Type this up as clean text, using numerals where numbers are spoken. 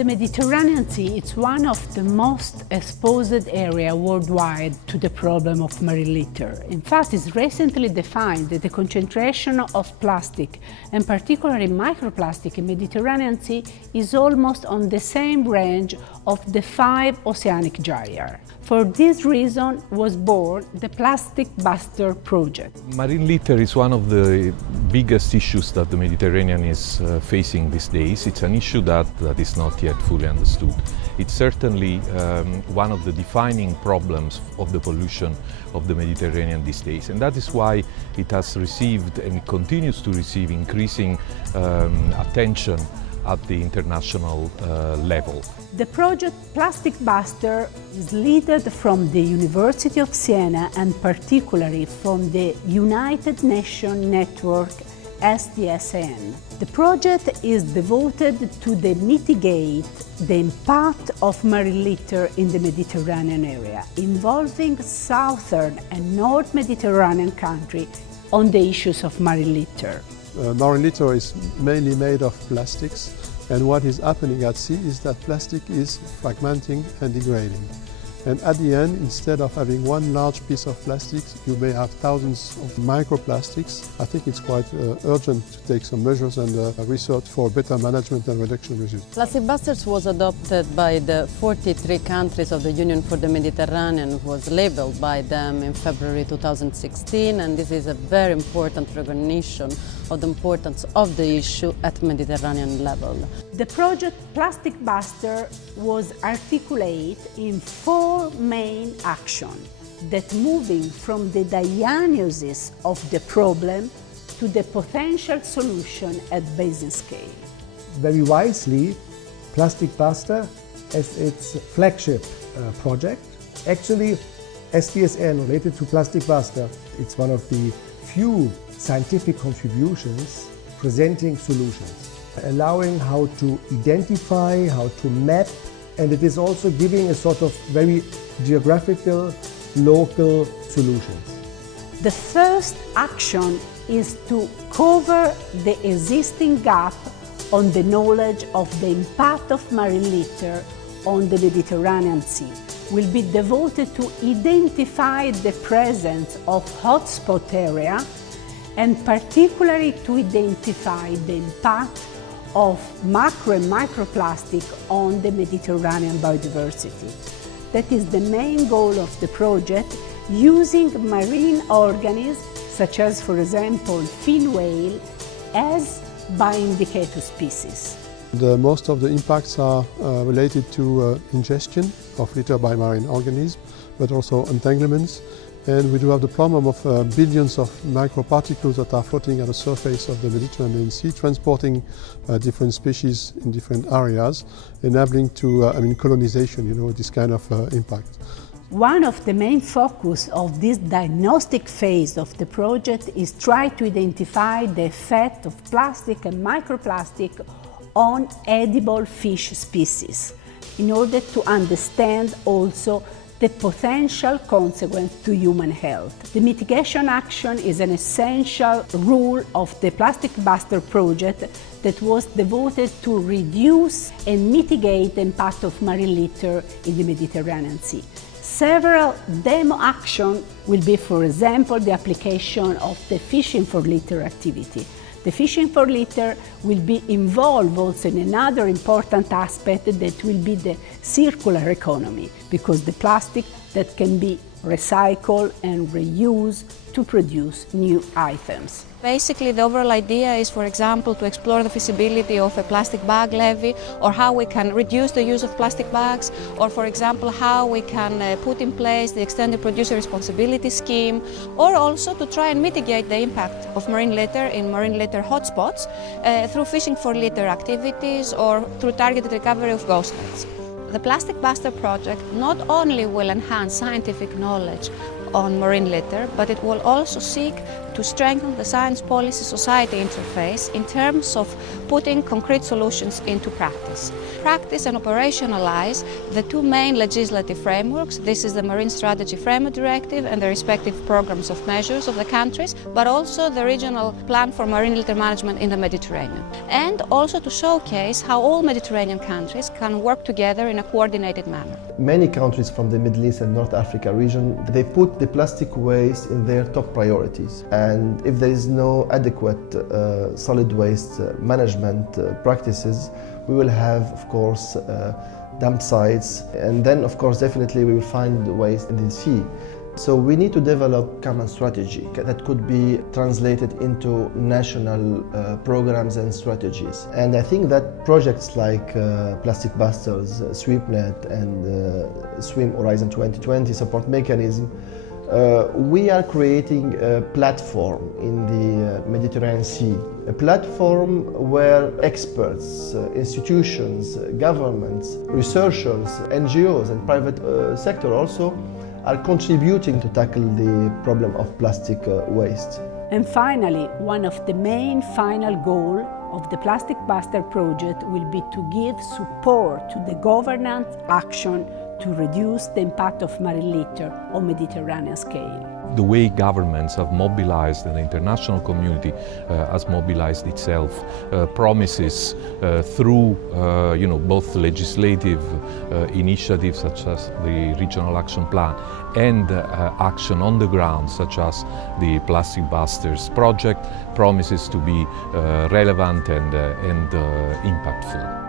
The Mediterranean Sea is one of the most exposed areas worldwide to the problem of marine litter. In fact, it's recently defined that the concentration of plastic, and particularly microplastic in the Mediterranean Sea, is almost on the same range of the 5 oceanic gyres. For this reason was born the Plastic Buster project. Marine litter is one of the biggest issues that the Mediterranean is facing these days. It's an issue that is not yet fully understood. It's certainly one of the defining problems of the pollution of the Mediterranean these days, and that is why it has received and continues to receive increasing attention at the international level. The project Plastic Buster is led from the University of Siena and particularly from the United Nations Network SDSN. The project is devoted to mitigate the impact of marine litter in the Mediterranean area, involving southern and north Mediterranean countries on the issues of marine litter. Marine litter is mainly made of plastics, and what is happening at sea is that plastic is fragmenting and degrading. And at the end, instead of having one large piece of plastic, you may have thousands of microplastics. I think it's quite urgent to take some measures and research for better management and reduction measures. Plastic Busters was adopted by the 43 countries of the Union for the Mediterranean, was labeled by them in February 2016, and this is a very important recognition of the importance of the issue at Mediterranean level. The project Plastic Buster was articulated in 4 main actions that moving from the diagnosis of the problem to the potential solution at basin scale. Very wisely, Plastic Buster as its flagship project. Actually, SDSN related to Plastic Buster, it's one of the few scientific contributions presenting solutions, allowing how to identify, how to map, and it is also giving a sort of very geographical, local solutions. The first action is to cover the existing gap on the knowledge of the impact of marine litter on the Mediterranean Sea. Will be devoted to identify the presence of hotspot area and particularly to identify the impact of macro and microplastic on the Mediterranean biodiversity. That is the main goal of the project, using marine organisms such as, for example, fin whale as bioindicator species. Most of the impacts are related to ingestion of litter by marine organisms, but also entanglements. And we do have the problem of billions of microparticles that are floating at the surface of the Mediterranean Sea, transporting different species in different areas, enabling to colonization, this kind of impact. One of the main focus of this diagnostic phase of the project is try to identify the effect of plastic and microplastic on edible fish species, in order to understand also the potential consequence to human health. The mitigation action is an essential rule of the Plastic Buster project that was devoted to reduce and mitigate the impact of marine litter in the Mediterranean Sea. Several demo actions will be, for example, the application of the fishing for litter activity. The fishing for litter will be involved also in another important aspect that will be the circular economy, because the plastic that can be recycled and reused to produce new items. Basically, the overall idea is, for example, to explore the feasibility of a plastic bag levy, or how we can reduce the use of plastic bags, or, for example, how we can put in place the extended producer responsibility scheme, or also to try and mitigate the impact of marine litter in marine litter hotspots through fishing for litter activities or through targeted recovery of ghost nets. The Plastic Buster project not only will enhance scientific knowledge on marine litter, but it will also seek to strengthen the science policy society interface in terms of putting concrete solutions into practice. Practice and operationalize the two main legislative frameworks. This is the Marine Strategy Framework Directive and the respective programs of measures of the countries, but also the regional plan for marine litter management in the Mediterranean. And also to showcase how all Mediterranean countries can work together in a coordinated manner. Many countries from the Middle East and North Africa region, they put the plastic waste in their top priorities. And if there is no adequate solid waste management practices, we will have, of course, dump sites, and then, of course, definitely we will find waste in the sea. So we need to develop common strategy that could be translated into national programs and strategies. And I think that projects like Plastic Busters, SweepNet and Swim Horizon 2020 support mechanism, we are creating a platform in the Mediterranean Sea, a platform where experts, institutions, governments, researchers, NGOs and private sector also are contributing to tackle the problem of plastic waste. And finally, one of the main final goals of the Plastic Buster project will be to give support to the government action to reduce the impact of marine litter on Mediterranean scale. The way governments have mobilized and the international community has mobilized itself promises through both legislative initiatives such as the Regional Action Plan and action on the ground such as the Plastic Busters project promises to be relevant and impactful.